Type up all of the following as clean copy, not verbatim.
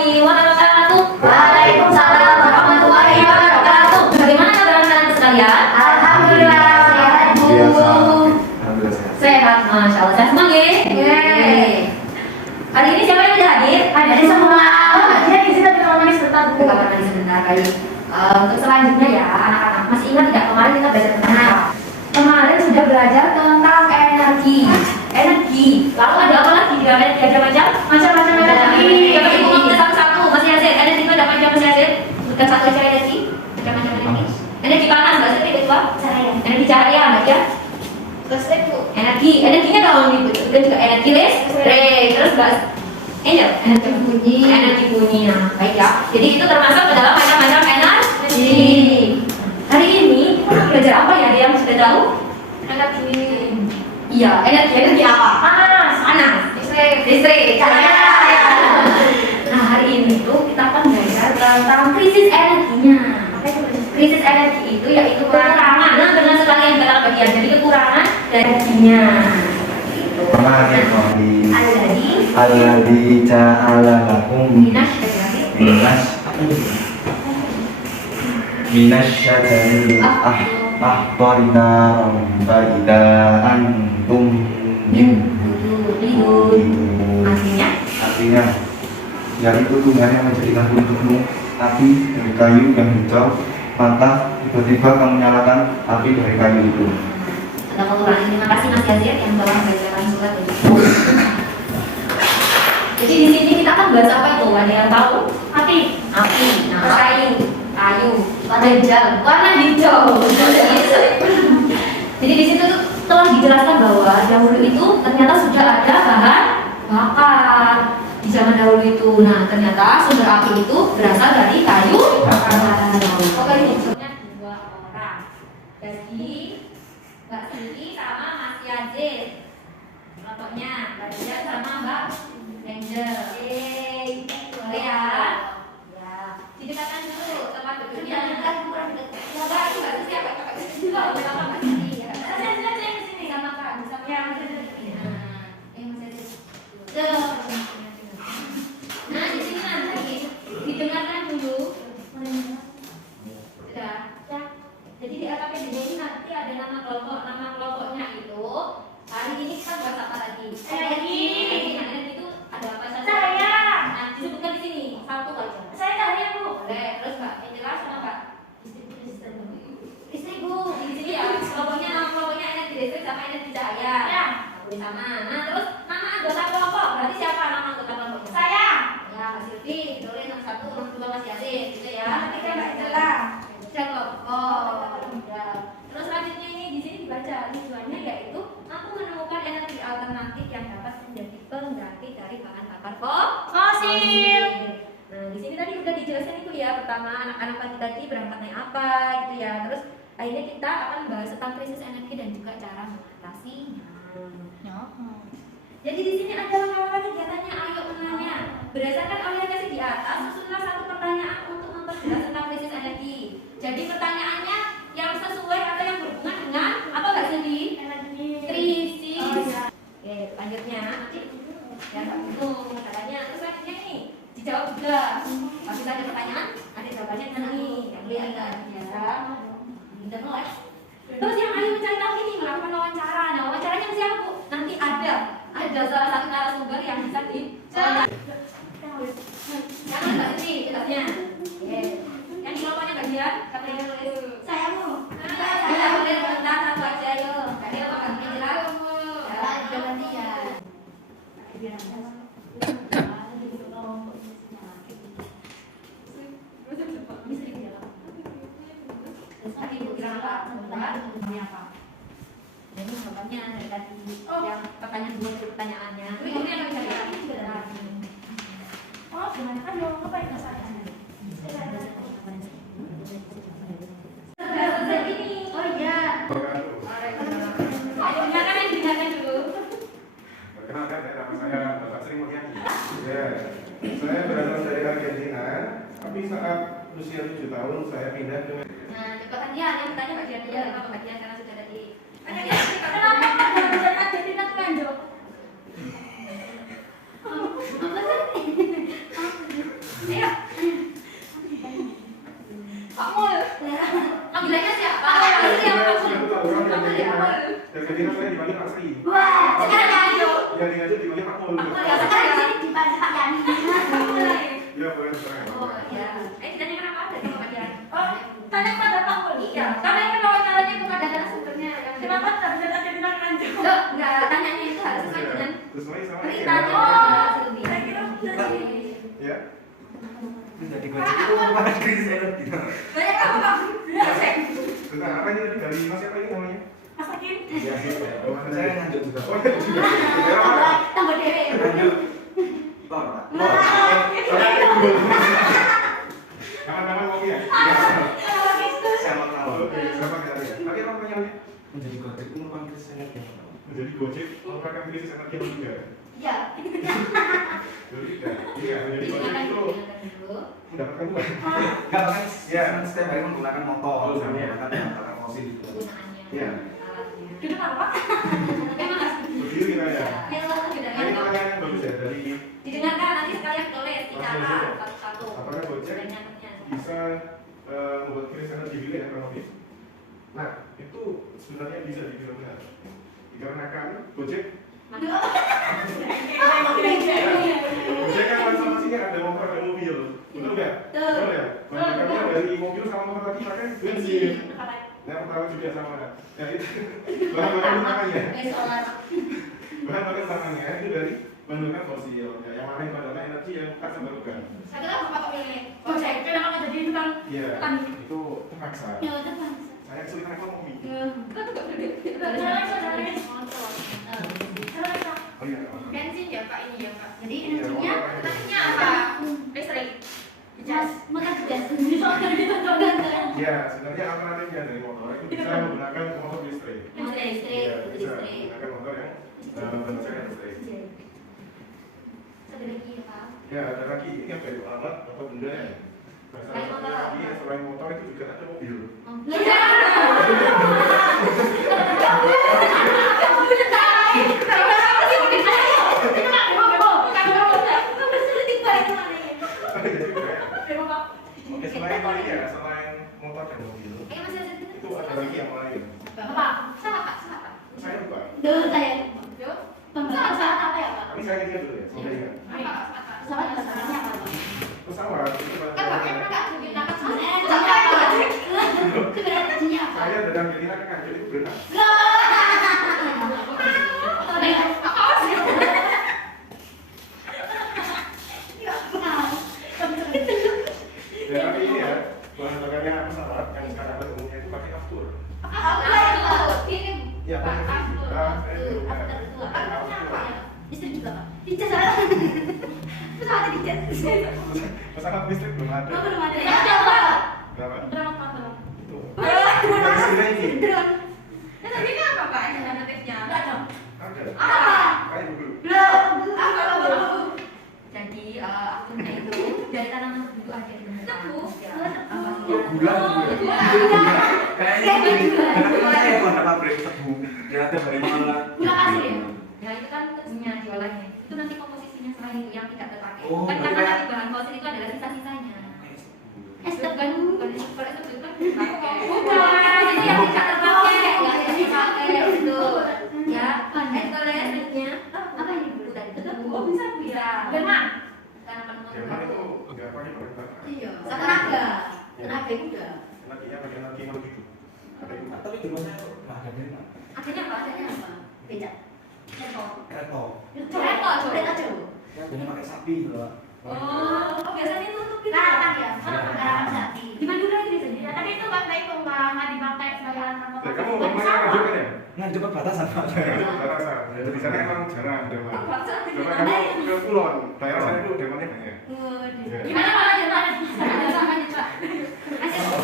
warahmatullahi wabarakatuh. Waalaikumsalam warahmatullahi wabarakatuh. Bagaimana kabar kalian sekalian? Alhamdulillah sehat Bu. Alhamdulillah sehat. Sehat, masya Allah. Sehat semua ya? Yeay. Hari ini siapa yang sudah hadir? Ada semua. Oh, dia di sini tapi ngomongin sebentar Bu. Kamar mandi sebentar kali. Untuk selanjutnya ya anak-anak, masih ingat tidak kemarin kita belajar tentang apa? Kemarin sudah belajar tentang energi. Lalu ada apa lagi? Ada macam-macam energi. Coba ibu ngomong satu-satu. Masih Azir, energi itu ada macam masih Azir? Bukan satu aja energi. Macam-macam energi. Energi panas, Mbak Siti itu apa? Cahaya. Energi cahaya, Mbak ya? Listrik Bu. Energinya kalau itu juga energi listrik. Terus Mbak Angel, energi bunyi. Nah, baik ya. Jadi itu termasuk ke dalam macam-macam energi. Hari ini kita akan belajar apa ya? Ada yang sudah tahu? Energi. Iya, energi apa? Panas. Listrik. Cahaya. Nah, hari ini tuh kita akan belajar tentang krisis energinya. Krisis energi itu yaitu kekurangan. Nah, benar sekali yang kata bagian. Jadi kekurangan energinya. Gitu. Alladzi ja'ala lakum minas syajari akhdari naran fa idza antum artinya yaitu Tuhan yang menjadikan untukmu api dari kayu yang hijau, maka tiba-tiba kamu nyalakan api dari kayu itu. Ada pengurangan. Terima kasih Mas Yazir yang telah membacakan surat ini. Jadi di sini kita akan bahas apa itu? Ada yang tahu? Api. Nah, kayu. Warna hijau. Jadi di situ telah dijelaskan bahwa dahulu itu ternyata sudah ada bahan bakar di zaman dahulu itu. Nah, ternyata sumber api itu berasal dari kayu bakar. Oke, hijaunya 2 orang. Jadi Mbak Siti sama Mas Yazid. Kelompoknya Mbak Dia sama Mbak Angel. Boleh ya? Ya. Didekatkan dulu tempat duduknya. Coba itu Mbak Siti apa? Sama Mbak Siti ya. Saya ke sini sama Kak. Sama yang Mas Yazid. Nah, di sini nanti didengarkan dulu. Sudah. Jadi di AKPD ini nanti ada nama kelompoknya itu. Hari ini kita bahas apa tadi? Energi. Energi itu ada apa saja? Cahaya. Nah, disebutkan di sini satu aja. Saya cahaya Bu. Boleh. Terus Mbak, yang jelas sama Mbak? Listrik Bu. Di sini ya. Nama kelompoknya energi listrik sama energi cahaya. Ya. Boleh sama. Nah, terus nama anggota kelompok. Berarti siapa nama anggota kelompoknya? Saya. Ya, Mas Silvi. Boleh nomor 1, nomor 2 Mas Yasin. Gitu ya. Nomor 3 Mbak Angela. Terus selanjutnya ini di sini dibaca tujuannya yaitu mampu menemukan energi alternatif yang dapat menjadi pengganti dari bahan bakar fosil. Nah, di sini tadi udah dijelaskan itu ya. Pertama anak-anak tadi berangkatnya apa gitu ya. Terus akhirnya kita akan bahas tentang krisis energi dan juga cara mengatasinya. Jadi di sini ada langkah-langkah kegiatannya. Ayo menanya. Berdasarkan orientasi di atas, susunlah satu pertanyaan untuk memperjelas tentang krisis energi. Jadi pertanyaannya yang sesuai atau yang berhubungan dengan apa Mbak Cindy? Energi. Krisis. Oke, lanjutnya nanti ya Mbak bingung katanya. Terus selanjutnya ini dijawab juga. Pasti ada pertanyaan, ada jawabannya nih. Yang kelihatan ya. Tidak mulai. Terus yang ayo mencari tahu ini melakukan wawancara. Nah, wawancaranya sama siapa Bu? Nanti ada salah satu narasumber yang bisa diwawancara. Jangan Mbak Cindy kitabnya. Oke. Yang di kelompoknya bagian, siapa yang nulis? Saya Bu. Saya boleh bentar satu aja yuk. Tadi apa kan jelas? Ya, jangan dia. Tadi Bu bilang apa? Apa? Jadi jawabannya dari tadi yang pertanyaan 2 dari pertanyaannya. Ini yang bisa lihat. Oh, gimana kan mau ngapain ke saya? Oh iya. Ayo dengarkan dulu. Perkenalkan nama saya Bapak Sri Mulyadi. Ya, saya berasal dari Argentina, tapi saat usia 7 tahun saya pindah ke. Nah, coba dia yang bertanya bagian dia apa bagian karena sudah tadi. Kenapa Anda belajar Argentina Kanjo? Jadi namanya dipanggil Pak Sri. Wah, sekarang ayo. Ya di Nganjuk dipanggil Pak Mul. Sekarang sini dipanggil Pak Yani. Iya boleh terang. Oh iya. Kita dengar apa dari Bapak Dian? Oh, tanya pada Pak Mul. Iya. Karena ini wawancaranya kepada narasumbernya. Kenapa tak bisa tanya bilang lanjut? Loh, enggak, tanyanya itu harus sesuai dengan Sesuai sama ceritanya. Oh, Sylvia. saya kira jadi. Ya. Jadi gojek itu bukan krisis energi. Banyak apa Pak? Tentang apa ini tadi dari Mas siapa ini namanya? Masakin. Iya, iya. Oh, Mas Saya saya. lanjut juga. Oh, ya juga. Daerah mana? Tambah dewe. Lanjut. Lor, Pak. Kawan-kawan kopi ya? Iya. Saya mau tahu. Oke, siapa kita ya? Tadi apa pertanyaannya? Menjadi gojek itu merupakan krisis energi. Menjadi Gojek merupakan krisis energi atau tidak? Ya. Jadi tidak. Iya, menjadi Gojek itu mendapatkan uang. Enggak kan? Iya. Setiap hari menggunakan motor, Oh, sama ya. menggunakan fosil itu. Penggunaannya, Iya. alatnya. Itu apa? Memang harus Berdiri kita ya. Ya, Nah, ini didengarkan. pertanyaan yang bagus ya dari Didengarkan nanti sekalian tulis bicara satu-satu. apakah Gojek Pertanyaannya. bisa membuat krisis energi bilik ekonomis? Nah, itu sebenarnya bisa dibilang benar. Dikarenakan Gojek Gojek kan transformasinya ada motor, ada mobil, betul nggak? Betul ya. Bahan dari mobil sama motor tadi pakai bensin. Nah, pertama juga sama. Nah, itu bahan bakar utamanya. Solar. Bahan bakar utamanya itu dari bahan bakar fosil. Ya, yang mana yang adalah energi yang tak terbarukan. Saya kira Bapak pilih Gojek, kenapa nggak jadi itu kan? Iya, Petani. itu terpaksa. Ya, depan. Saya kesulitan ekonomi. Kan juga pilih. Oh iya. Bensin ya Pak ini ya Pak. Jadi Iya, energinya motor pakai energinya apa? Listrik. Jas, makan jas. Ya, sebenarnya alternatifnya dari motor itu bisa menggunakan motor listrik. Listrik, Iya, bisa listrik. menggunakan motor yang berbahan listrik. Satu lagi ya Pak. Ya, ada lagi ini yang dari alat atau benda ya. Selain motor. Iya, selain motor itu juga ada mobil. Oke, selain ini ya, selain motor dan mobil, itu ada lagi yang lain. Saya lupa. Tapi saya ingat dulu ya, saya ingat. Pesawat itu saya dalam cerita kan jadi berenang. Ya, tapi ini ya, bahan bakarnya pesawat yang sekarang pada umumnya itu pakai aftur. Ya, pesawat listrik belum ada. Berapa? Itu. Dari sini ini. Ada. Kayak dulu. Jadi akunnya itu dari tanaman tebu aja ditemukan. Oh, gula itu ya? Kayaknya ini. Karena saya bukan ada pabrik tebu. Ternyata dari mana? Ya itu kan tebunya jualannya. Itu nanti komposisinya selain itu yang tidak terpakai. Oh, Kan berarti karena kayak- dari bahan fosil itu adalah sisa-sisanya. Bukan kalau itu kan dipakai. Komposisi yang tidak terpakai, nggak bisa dipakai itu. Ya, kalau listriknya apa ini dulu tadi tebu. Bisa. Benar. Tanaman Jerman itu enggak pakai bahan bakar. tenaga. Energinya pakai energi yang begitu. Ada itu. Tapi di rumah saya nggak ada dari mana? Akhirnya apa? Akhirnya apa? Beda. Kereta. Jadi pakai sapi gitu Pak. Oh, biasanya itu untuk gitu. Di Madura ini biasanya. Tapi itu nggak dipakai sebagai alat Ya, motor. kamu ngomongnya lanjut kan ya? Nah, coba batasan Pak. Batasan. Ya, di sana emang jarang Jerman. Coba kamu ke Kulon, daerah sana itu Jermannya banyak. Ya. Gimana kalau jalan? Sama aja, Pak. Lanjut.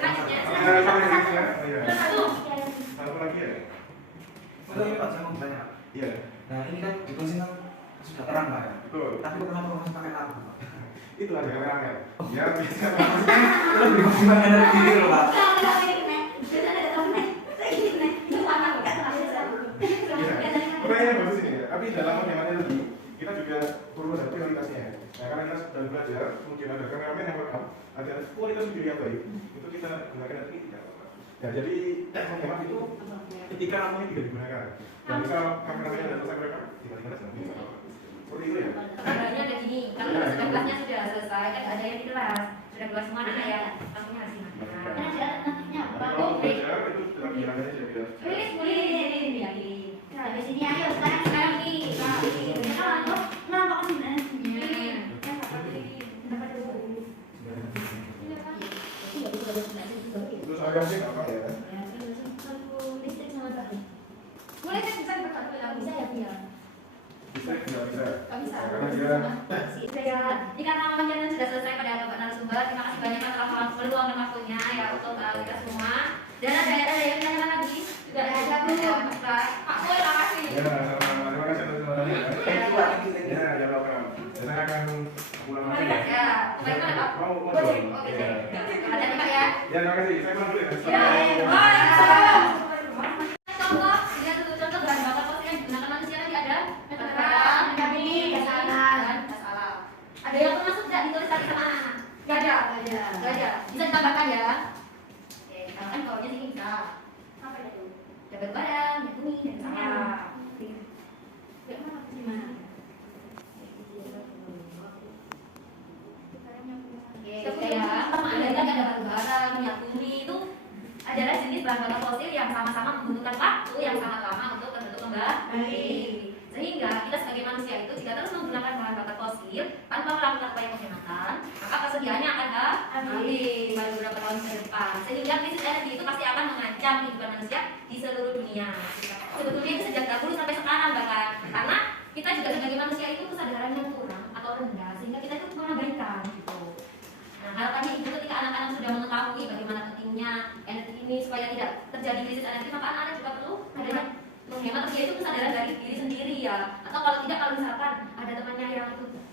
Lanjutnya. Sampai sini ya. Oh, iya. Satu. Satu lagi ya? Oh, ini Pak, saya mau bertanya. Iya. Nah, ini kan di posisi kan sudah terang Pak ya. Betul. Tapi kenapa masih pakai lampu Pak? Itu ada yang ya. Ya, bisa. Itu lebih menggunakan energi gitu loh Pak. Pertanyaan bagus ini ya. Tapi dalam menghemat energi, kita juga perlu ada prioritasnya ya. Nah, karena kita sudah belajar, mungkin ada kameramen yang rekam, ada kualitas video yang baik, itu kita gunakan energi tidak apa-apa. Ya jadi menghemat itu ketika lampunya tidak digunakan. Dan misal kameranya dan selesai mereka tiba-tiba sedang bisa seperti itu ya. Kabarnya ada gini, kalau sudah kelasnya sudah selesai kan ada yang di kelas sudah kelas semua anak ya, lampunya harus dimatikan. Kan ada alternatifnya. Kalau belajar itu tetap bilangnya saja tidak. Rilis boleh ya. Nah, di sini ayo sekarang Sekarang nih, kenapa kok sebenarnya? Terus agak sih apa ya? Listrik sama bahan. boleh kan bisa dipakai nggak bisa ya Pia? Listrik tidak bisa. Nggak bisa. Karena dia Jika kamu sudah selesai pada Bapak narasumber, terima kasih banyak telah meluangkan waktunya ya untuk kita semua. Dan ada yang tanya lagi juga ada Pak Boy, terima kasih. ya sama-sama. Terima kasih atas semuanya. Ya, jangan lupa. Saya akan pulang lagi ya. Ya, baik mana Pak? Mau Oke, dong. oke. Ya. Ada Pak ya. Ya, terima kasih. Saya pulang dulu ya. Ya, waalaikumsalam. Contoh, lihat dulu contoh bahan bakar fosil yang digunakan manusia tadi ada meteran, gas alam, dan gas alam. Ada yang termasuk tidak ditulis tadi sama anak-anak? Gak ada. Gak ada. Bisa ditambahkan ya. Oke, tambahkan bawahnya sini bisa. Apa itu? Jabat barang, ya kuning, dan sama. Gimana? Oke, ya. Ada kan ada batu bara, minyak bumi itu adalah jenis bahan bakar fosil yang sama-sama membutuhkan waktu yang sangat lama untuk terbentuk kembali. Sehingga kita sebagai manusia itu jika terus menggunakan bahan bakar fosil tanpa melakukan upaya penghematan, maka kesediaannya akan habis pada beberapa tahun ke depan. Sehingga krisis energi itu pasti akan mengancam kehidupan manusia di seluruh dunia. Sebetulnya itu sejak dahulu sampai sekarang bahkan, karena kita juga sebagai manusia itu kesadaran yang kurang atau rendah, sehingga kita itu mengabaikan gitu. Nah, harapannya ibu ketika anak-anak sudah mengetahui bagaimana pentingnya energi ini supaya tidak terjadi krisis energi, maka anak-anak juga perlu adanya menghemat. Dia itu kesadaran dari diri sendiri ya. Atau kalau tidak, kalau misalkan ada temannya yang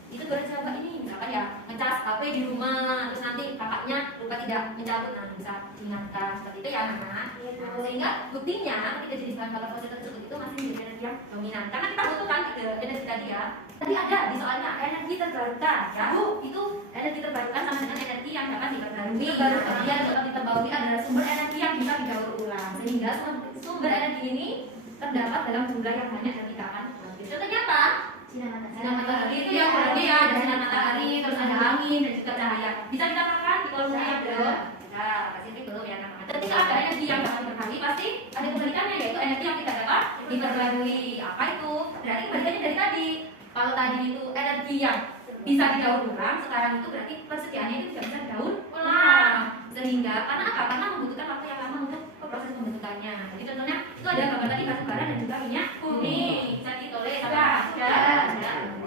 itu bersama ini, misalkan ya ngecas HP di rumah, terus nanti kakaknya lupa tidak mencabut, nah bisa diingatkan seperti itu ya anak-anak. Nah, sehingga buktinya ketika jenis bahan bakar fosil tersebut itu masih menjadi energi yang dominan. Karena kita butuhkan energi tadi ya. Tadi ada di soalnya energi terbarukan, ya itu energi terbarukan sama dengan energi yang dapat diperbarui. Kemudian dapat diterbaui adalah sumber energi yang bisa didaur ulang. Sehingga sumber energi ini terdapat dalam jumlah yang banyak dan tidak akan habis. Contohnya apa? Sinar matahari itu ya, kurangnya ya ada sinar matahari, terus ada angin dan juga cahaya. Bisa ditambahkan di kolomnya ya belum? Ada, kasih ini belum ya teman-teman. Ketika ada energi yang dapat diperbarui, pasti ada kebalikannya, yaitu energi yang tidak dapat diperbarui. Apa itu? Berarti kebalikannya dari tadi. Kalau tadi itu energi yang bisa didaur ulang, sekarang itu berarti persediaannya itu tidak bisa didaur ulang. Sehingga karena apa? Karena membutuhkan waktu yang lama untuk proses pembentukannya. Jadi contohnya itu ada gambar tadi batu bara dan juga minyak bumi. Bisa ditulis ada.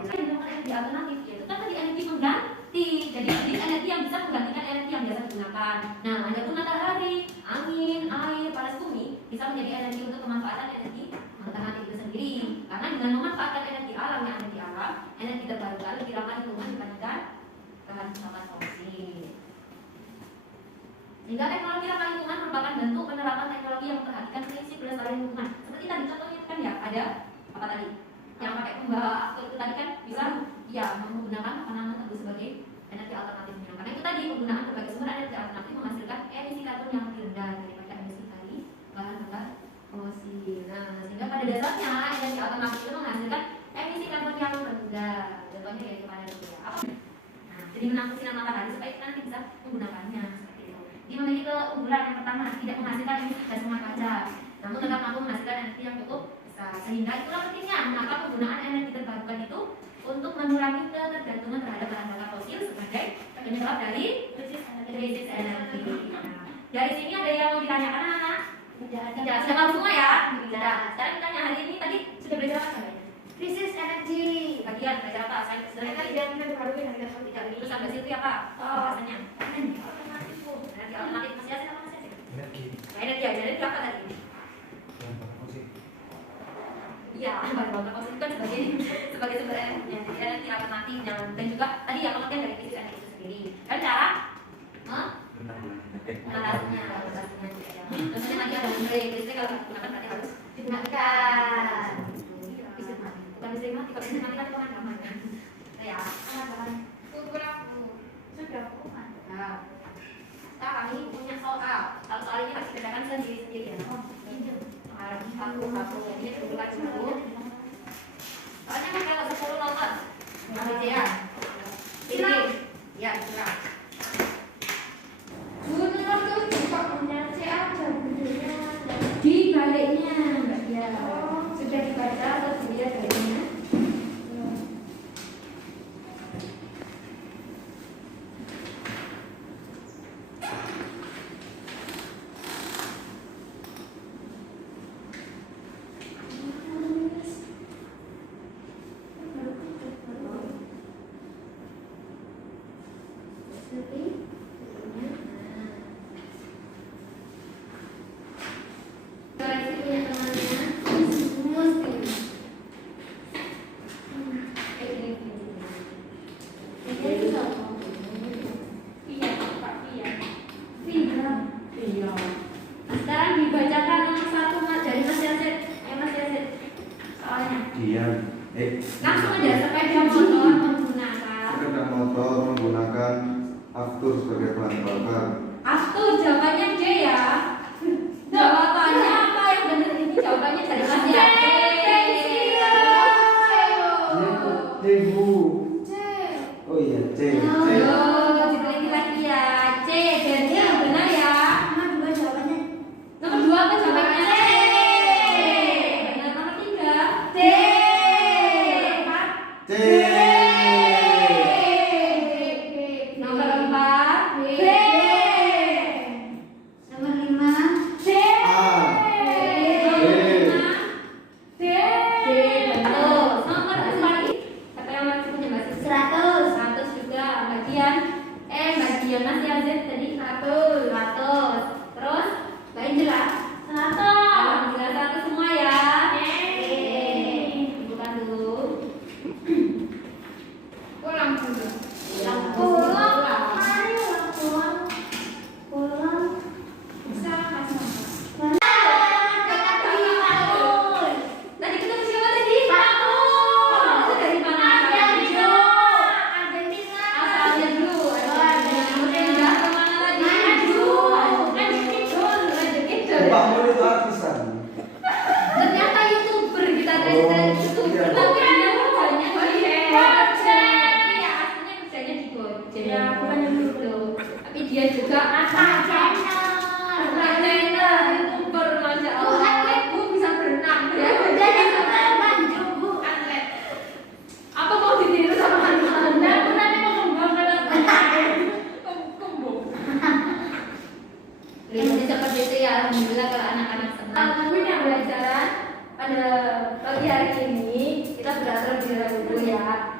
Energi alternatif yaitu kan tadi energi pengganti. Jadi energi yang bisa menggantikan energi yang biasa digunakan. Nah, ada pun matahari, angin, air, panas bumi bisa menjadi energi untuk pemanfaatan energi alternatif itu sendiri. Karena dengan memanfaatkan energi alam yang ada di alam, energi terbarukan lebih ramah lingkungan dibandingkan bahan bakar fosil. Sehingga teknologi ramah lingkungan merupakan bentuk penerapan teknologi yang memperhatikan prinsip pelestarian lingkungan. Seperti tadi contohnya kan ya ada apa tadi? Yang pakai pembawa itu tadi kan bisa ya menggunakan apa namanya tersebut sebagai energi alternatifnya. Karena itu tadi penggunaan berbagai sumber energi alternatif menghasilkan emisi karbon yang lebih rendah daripada emisi dari bahan bakar fosil. Nah, sehingga pada dasarnya energi alternatif itu menghasilkan emisi karbon yang rendah. Contohnya yaitu panel surya. Apa? Nah, jadi menampung sinar matahari supaya kita nanti bisa menggunakannya. Dia memiliki keunggulan yang pertama, tidak menghasilkan emisi gas rumah kaca, namun tetap mampu menghasilkan energi yang cukup besar. Sehingga itulah pentingnya mengapa penggunaan energi terbarukan itu untuk mengurangi ketergantungan terhadap bahan bakar fosil sebagai penyebab dari krisis energi. Nah, dari sini ada yang mau ditanyakan anak-anak? Tidak, sudah tahu semua ya? Tidak. Sekarang kita tanya hari ini tadi sudah belajar apa ya? Krisis energi. Bagian belajar apa? Saya sebenarnya tidak terbarukan harga tidak itu sampai situ ya Pak? Bahasanya. Energi alternatif masih ada apa masih ada? Energi apa tadi? Iya, bahan bakar fosil itu kan sebagai sumber energinya. Jadi energi alternatif dan juga tadi ya pengertian dari krisis energi itu sendiri. Dan cara mengatasinya. Contohnya tadi ada listrik kalau digunakan berarti harus Digunakan. bukan listrik mati, kalau listrik mati kan itu kan gampang kan? Ya. Sudah aku mantap. sekarang ini punya soal. Kalau soal ini harus dikerjakan sendiri-sendiri ya. Satu. Ini kebetulan dulu. Soalnya kan kalau 10 nomor. ABC ya. Ini. Ya, silakan. Menurut tuh kok punya C aja bentuknya. Di baliknya, Mbak Dia. Sudah dibaca atau dilihat baliknya? Sekarang dibacakan nomor 1 Mas dari Mas Yasin. Ayo Mas Yasin. Soalnya Diam. langsung aja sepeda motor menggunakan menggunakan aftur sebagai bahan bakar. aftur. Jawabannya D ya. Jawabannya apa yang benar ini? Jawabannya dari Mas Yasin. Bu. Oh iya, C. Ayo diteliti lagi ya. C. Jadi yang benar ya. Nomor 2 jawabannya. Nomor 2 apa jawabannya? C. Benar. Nomor 3 D. C. Nomor 4 B. Nomor 5 C. A. Nomor 5 D. Betul. Nomor kembali. Siapa yang masih punya bahasa 100 juga. Bagian Mbak Dian Mas Yazid tadi 100. Terus Mbak Indra 100. Alhamdulillah 100 semua ya. Bukan dulu. pulang dulu. Pulang. Mari pulang. Bisa kasih. Tadi ketemu siapa tadi? Itu dari mana? Asalnya dulu. Kemudian udah kemana lagi? Pak mulut artisan. Ternyata YouTuber kita dari YouTuber. Tapi dia kerjanya di Gojek. Iya, aslinya kerjanya di Gojek. Ya, bukan YouTuber. Tapi dia juga channel YouTuber, Masya Allah. Bu bisa berenang ya. Apa mau ditiru sama Anda? Aku nanti mau kembang. Ini seperti itu ya, alhamdulillah kalau anak-anak senang. Punya pelajaran pada pagi hari ini kita sudah terlebih dahulu ya.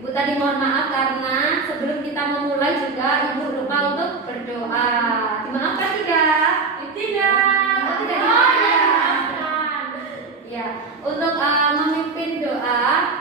Ibu tadi mohon maaf karena sebelum kita memulai juga ibu lupa untuk berdoa. Dimaafkan tidak? Tidak. Oh, tidak dimaafkan. Ya, untuk memimpin doa